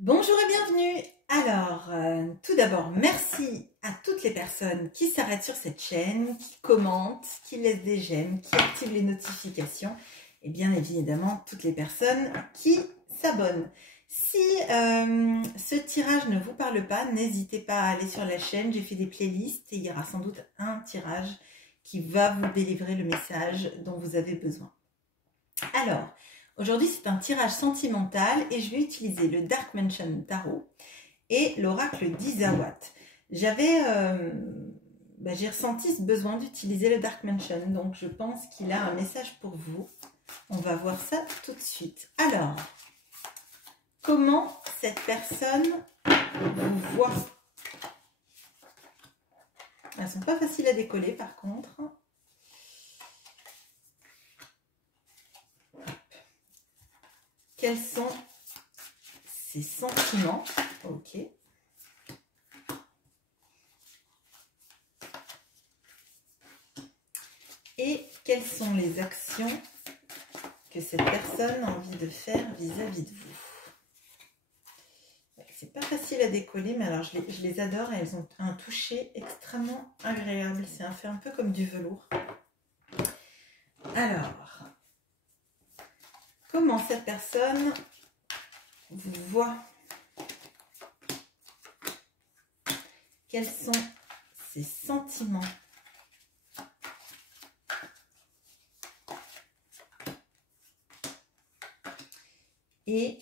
Bonjour et bienvenue. Alors, tout d'abord, merci à toutes les personnes qui s'arrêtent sur cette chaîne, qui commentent, qui laissent des j'aime, qui activent les notifications et bien évidemment toutes les personnes qui s'abonnent. Si ce tirage ne vous parle pas, n'hésitez pas à aller sur la chaîne, j'ai fait des playlists et il y aura sans doute un tirage qui va vous délivrer le message dont vous avez besoin. Alors, aujourd'hui, c'est un tirage sentimental et je vais utiliser le Dark Mansion Tarot et l'oracle d'Izawat. J'ai ressenti ce besoin d'utiliser le Dark Mansion, donc je pense qu'il a un message pour vous. On va voir ça tout de suite. Alors, comment cette personne vous voit? Elles ne sont pas faciles à décoller par contre. Quels sont ses sentiments? Ok. Et quelles sont les actions que cette personne a envie de faire vis-à-vis de vous? C'est pas facile à décoller, mais alors je les adore et elles ont un toucher extrêmement agréable. C'est fait un peu comme du velours. Alors, comment cette personne vous voit? Quels sont ses sentiments? Et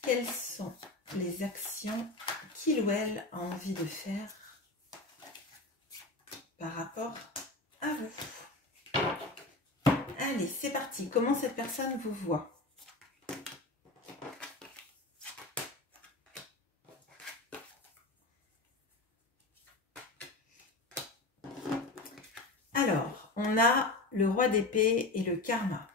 quelles sont les actions qu'il ou elle a envie de faire par rapport à vous? Allez, c'est parti. Comment cette personne vous voit? Alors, on a le roi d'épée et le karma.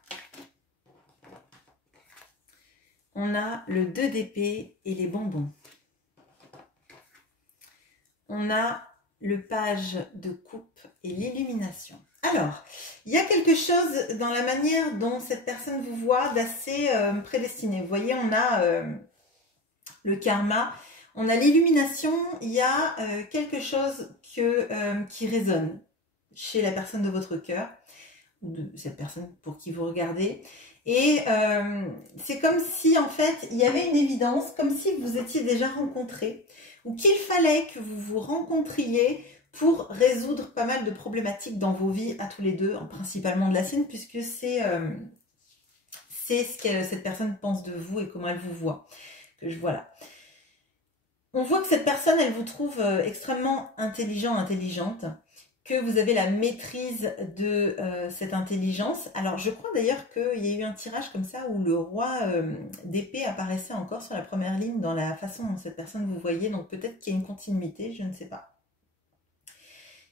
On a le 2 d'épée et les bonbons. On a le page de coupe et l'illumination. Alors, il y a quelque chose dans la manière dont cette personne vous voit d'assez prédestiné. Vous voyez, on a le karma, on a l'illumination, il y a quelque chose qui résonne chez la personne de votre cœur, ou de cette personne pour qui vous regardez. Et c'est comme si en fait il y avait une évidence, comme si vous étiez déjà rencontrés, ou qu'il fallait que vous vous rencontriez pour résoudre pas mal de problématiques dans vos vies à tous les deux, principalement de la sienne, puisque c'est ce que cette personne pense de vous et comment elle vous voit. Voilà. On voit que cette personne, elle vous trouve extrêmement intelligent, intelligente, que vous avez la maîtrise de cette intelligence. Alors, je crois d'ailleurs qu'il y a eu un tirage comme ça où le roi d'épée apparaissait encore sur la première ligne dans la façon dont cette personne vous voyait. Donc, peut-être qu'il y a une continuité, je ne sais pas.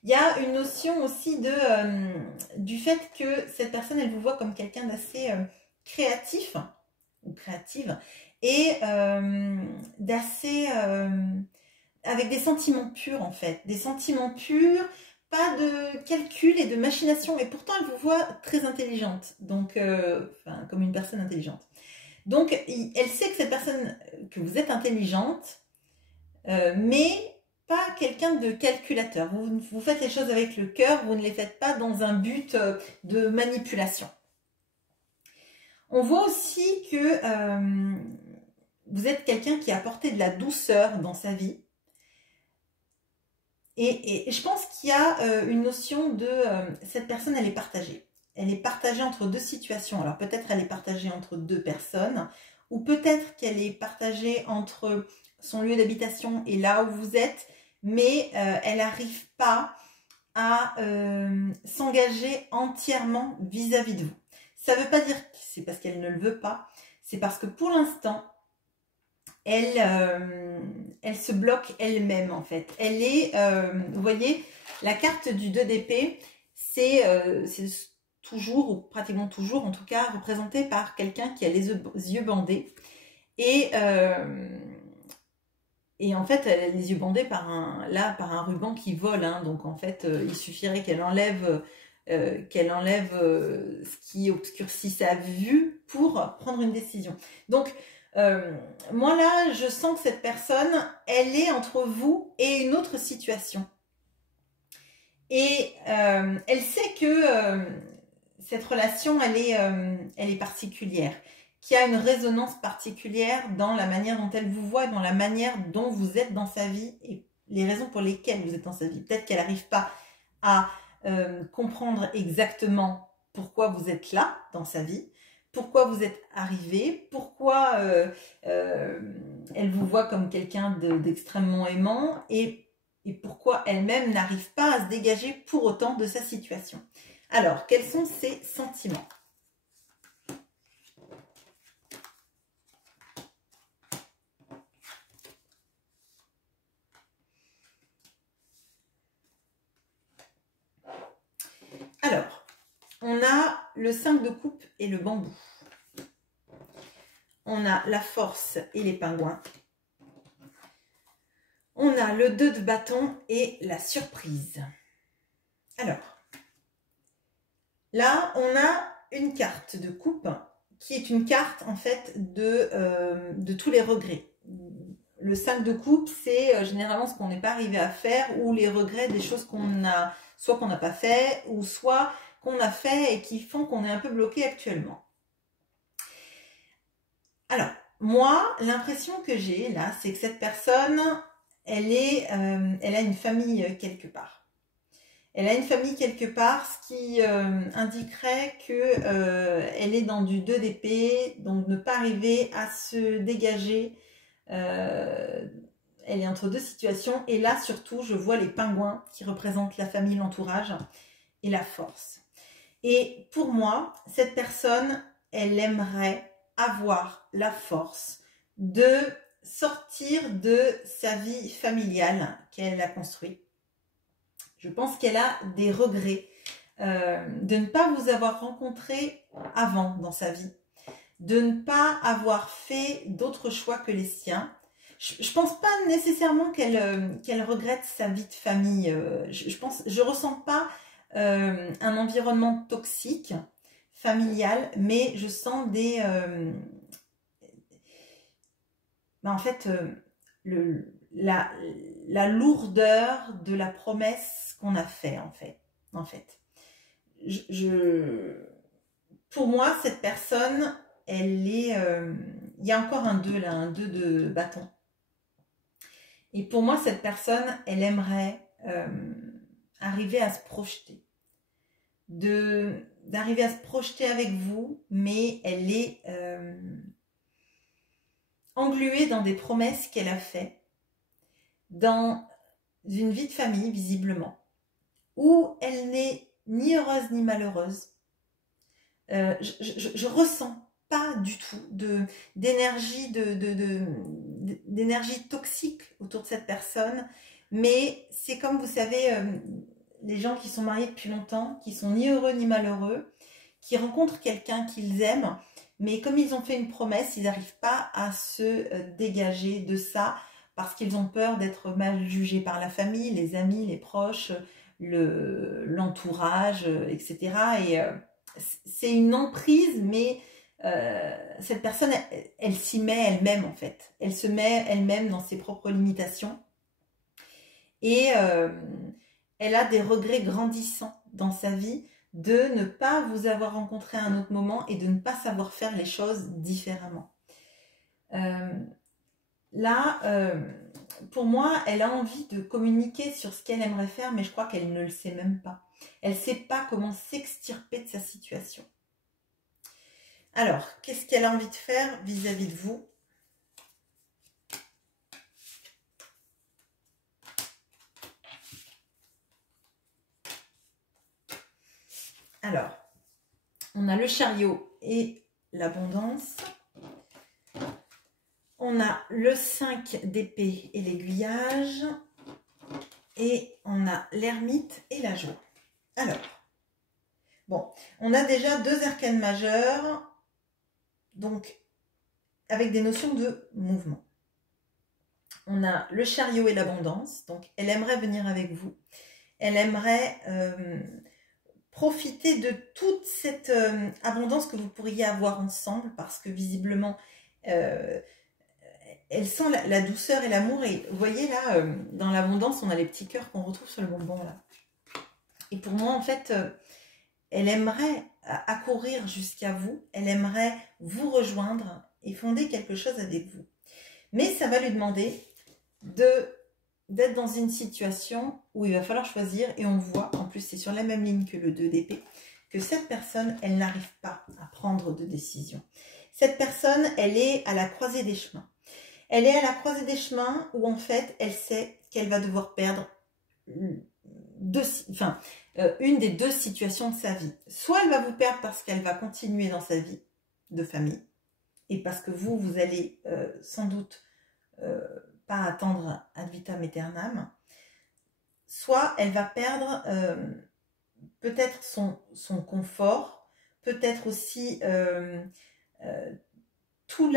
Il y a une notion aussi du fait que cette personne, elle vous voit comme quelqu'un d'assez créatif ou créative et d'assez... avec des sentiments purs en fait. Des sentiments purs, pas de calcul et de machination, et pourtant elle vous voit très intelligente, donc comme une personne intelligente. Donc elle sait que cette personne, que vous êtes intelligente, mais pas quelqu'un de calculateur. Vous faites les choses avec le cœur, vous ne les faites pas dans un but de manipulation. On voit aussi que vous êtes quelqu'un qui a apporté de la douceur dans sa vie. Et je pense qu'il y a une notion de cette personne, elle est partagée. Elle est partagée entre deux situations. Alors peut-être elle est partagée entre deux personnes, ou peut-être qu'elle est partagée entre son lieu d'habitation et là où vous êtes, mais elle n'arrive pas à s'engager entièrement vis-à-vis de vous. Ça ne veut pas dire que c'est parce qu'elle ne le veut pas, c'est parce que pour l'instant, elle se bloque elle-même en fait. Elle est, vous voyez, la carte du 2 d'épée, c'est toujours, ou pratiquement toujours en tout cas, représenté par quelqu'un qui a les yeux bandés. Et en fait, elle a les yeux bandés par un ruban qui vole. Hein. Donc en fait, il suffirait qu'elle enlève ce qui obscurcit sa vue pour prendre une décision. Donc, Moi là, je sens que cette personne, elle est entre vous et une autre situation. Et elle sait que cette relation, elle est particulière, qu'il y a une résonance particulière dans la manière dont elle vous voit, dans la manière dont vous êtes dans sa vie et les raisons pour lesquelles vous êtes dans sa vie. Peut-être qu'elle n'arrive pas à comprendre exactement pourquoi vous êtes là dans sa vie, pourquoi vous êtes arrivé, pourquoi elle vous voit comme quelqu'un d'extrêmement aimant et pourquoi elle-même n'arrive pas à se dégager pour autant de sa situation. Alors, quels sont ses sentiments? Alors, on a le 5 de coupe et le bambou. On a la force et les pingouins. On a le 2 de bâton et la surprise. Alors, là, on a une carte de coupe qui est une carte en fait de tous les regrets. Le 5 de coupe, c'est généralement ce qu'on n'est pas arrivé à faire ou les regrets des choses qu'on a, soit qu'on n'a pas fait ou soit qu'on a fait et qui font qu'on est un peu bloqué actuellement. Alors, moi, l'impression que j'ai là, c'est que cette personne, elle a une famille quelque part. Elle a une famille quelque part, ce qui indiquerait que elle est dans du 2 d'épée, donc ne pas arriver à se dégager. Elle est entre deux situations. Et là, surtout, je vois les pingouins qui représentent la famille, l'entourage et la force. Et pour moi, cette personne, elle aimerait avoir la force de sortir de sa vie familiale qu'elle a construite. Je pense qu'elle a des regrets de ne pas vous avoir rencontré avant dans sa vie, de ne pas avoir fait d'autres choix que les siens. Je pense pas nécessairement qu'elle regrette sa vie de famille. Je ressens pas un environnement toxique, familial, mais je sens des... en fait, la lourdeur de la promesse qu'on a fait, en fait. Pour moi, cette personne, elle est... il y a encore un 2 là, un 2 de bâton. Et pour moi, cette personne, elle aimerait arriver à se projeter. D'arriver à se projeter avec vous, mais elle est engluée dans des promesses qu'elle a faites, dans une vie de famille, visiblement, où elle n'est ni heureuse ni malheureuse. Je ressens pas du tout d'énergie d'énergie toxique autour de cette personne, mais c'est comme vous savez les gens qui sont mariés depuis longtemps, qui sont ni heureux ni malheureux, qui rencontrent quelqu'un qu'ils aiment, mais comme ils ont fait une promesse, ils n'arrivent pas à se dégager de ça parce qu'ils ont peur d'être mal jugés par la famille, les amis, les proches, l'entourage, etc. Et c'est une emprise, mais cette personne, elle s'y met elle-même en fait. Elle se met elle-même dans ses propres limitations. Et elle a des regrets grandissants dans sa vie de ne pas vous avoir rencontré à un autre moment et de ne pas savoir faire les choses différemment. Pour moi, elle a envie de communiquer sur ce qu'elle aimerait faire, mais je crois qu'elle ne le sait même pas. Elle ne sait pas comment s'extirper de sa situation. Alors, qu'est-ce qu'elle a envie de faire vis-à-vis de vous ? Alors, on a le chariot et l'abondance. On a le 5 d'épée et l'aiguillage. Et on a l'ermite et la joie. Alors, bon, on a déjà 2 arcanes majeures, donc avec des notions de mouvement. On a le chariot et l'abondance, donc elle aimerait venir avec vous. Elle aimerait profiter de toute cette abondance que vous pourriez avoir ensemble, parce que visiblement, elle sent la douceur et l'amour. Et vous voyez là, dans l'abondance, on a les petits cœurs qu'on retrouve sur le bonbon là. Et pour moi, en fait, elle aimerait accourir jusqu'à vous. Elle aimerait vous rejoindre et fonder quelque chose avec vous. Mais ça va lui demander d'être dans une situation où il va falloir choisir. Et on voit, en plus c'est sur la même ligne que le 2 d'épée, que cette personne, elle n'arrive pas à prendre de décision. Cette personne, elle est à la croisée des chemins. Elle est à la croisée des chemins où en fait, elle sait qu'elle va devoir perdre une des deux situations de sa vie. Soit elle va vous perdre parce qu'elle va continuer dans sa vie de famille et parce que vous allez sans doute pas attendre ad vitam aeternam. Soit elle va perdre peut-être son confort, peut-être aussi toute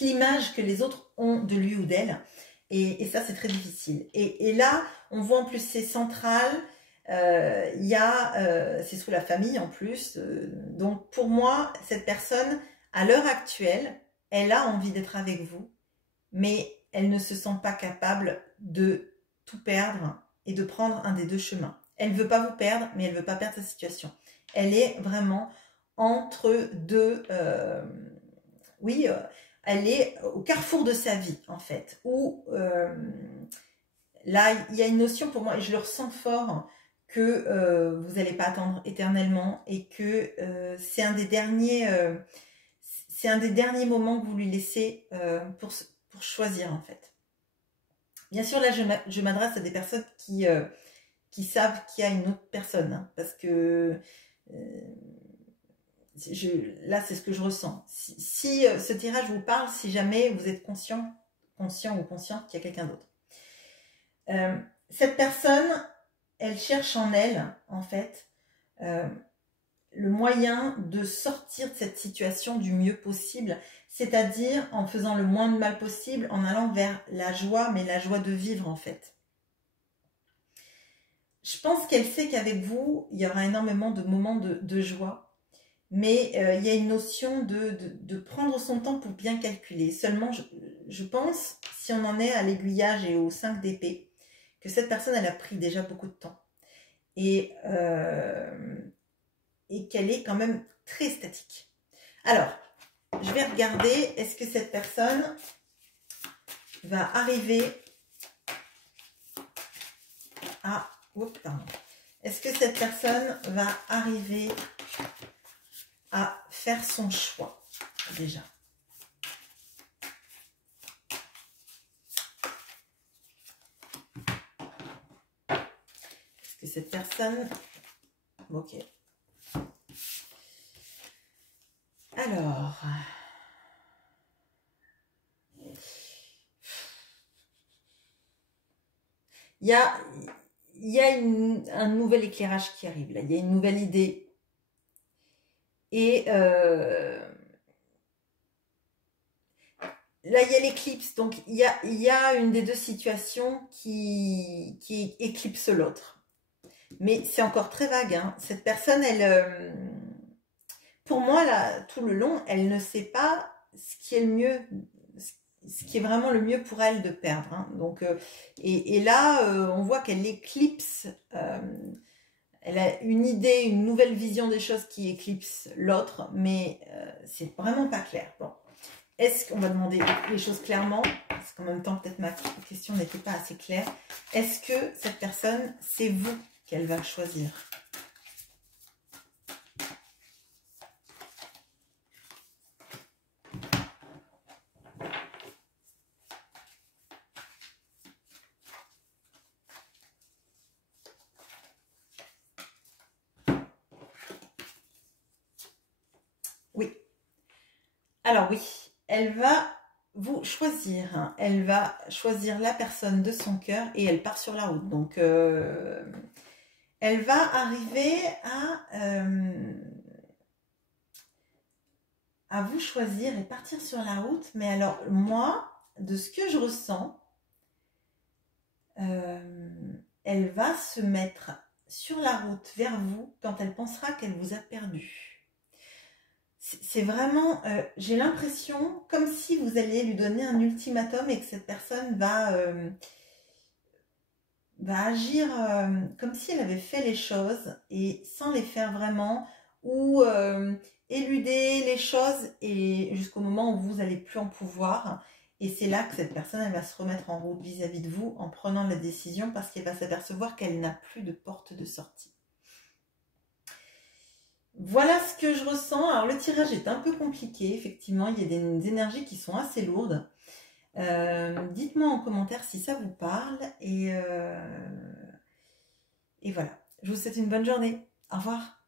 l'image que les autres ont de lui ou d'elle. Et ça, c'est très difficile. Et là, on voit en plus, c'est central. C'est sous la famille en plus. Donc, pour moi, cette personne, à l'heure actuelle, elle a envie d'être avec vous, mais elle ne se sent pas capable de tout perdre et de prendre un des deux chemins. Elle ne veut pas vous perdre, mais elle ne veut pas perdre sa situation. Elle est vraiment entre deux... elle est au carrefour de sa vie, en fait, où là, il y a une notion pour moi, et je le ressens fort, que vous n'allez pas attendre éternellement, et que c'est un des derniers moments que vous lui laissez pour choisir, en fait. Bien sûr, là, je m'adresse à des personnes qui savent qu'il y a une autre personne, hein, parce que... là, c'est ce que je ressens. Si ce tirage vous parle, si jamais vous êtes conscient ou consciente qu'il y a quelqu'un d'autre. Cette personne, elle cherche en elle, en fait, le moyen de sortir de cette situation du mieux possible, c'est-à-dire en faisant le moins de mal possible, en allant vers la joie, mais la joie de vivre, en fait. Je pense qu'elle sait qu'avec vous, il y aura énormément de moments de joie. Mais il y a une notion de prendre son temps pour bien calculer. Seulement, je pense, si on en est à l'aiguillage et au 5 d'épée, que cette personne, elle a pris déjà beaucoup de temps. Et qu'elle est quand même très statique. Alors, je vais regarder, est-ce que cette personne va arriver à... Oups, pardon. Est-ce que cette personne va arriver à faire son choix, déjà. Est-ce que cette personne... Ok. Alors... Il y a un nouvel éclairage qui arrive, là. Il y a une nouvelle idée. Et là, il y a l'éclipse. Donc, il y a une des deux situations qui éclipse l'autre. Mais c'est encore très vague. Hein. Cette personne, pour moi, là, tout le long, elle ne sait pas ce qui est le mieux, ce qui est vraiment le mieux pour elle de perdre. Hein. Donc, et là, on voit qu'elle éclipse... elle a une idée, une nouvelle vision des choses qui éclipse l'autre, mais c'est vraiment pas clair. Bon, est-ce qu'on va demander les choses clairement? Parce qu'en même temps, peut-être ma question n'était pas assez claire. Est-ce que cette personne, c'est vous qu'elle va choisir? Oui. Alors oui, elle va vous choisir. Hein. Elle va choisir la personne de son cœur et elle part sur la route. Donc, elle va arriver à vous choisir et partir sur la route. Mais alors, moi, de ce que je ressens, elle va se mettre sur la route vers vous quand elle pensera qu'elle vous a perdu. c'est vraiment, j'ai l'impression comme si vous alliez lui donner un ultimatum et que cette personne va agir comme si elle avait fait les choses et sans les faire vraiment, ou éluder les choses et jusqu'au moment où vous n'allez plus en pouvoir. Et c'est là que cette personne, elle va se remettre en route vis-à-vis de vous en prenant la décision parce qu'elle va s'apercevoir qu'elle n'a plus de porte de sortie. Voilà ce que je ressens. Alors le tirage est un peu compliqué, effectivement, il y a des énergies qui sont assez lourdes. Dites-moi en commentaire si ça vous parle et voilà. Je vous souhaite une bonne journée. Au revoir.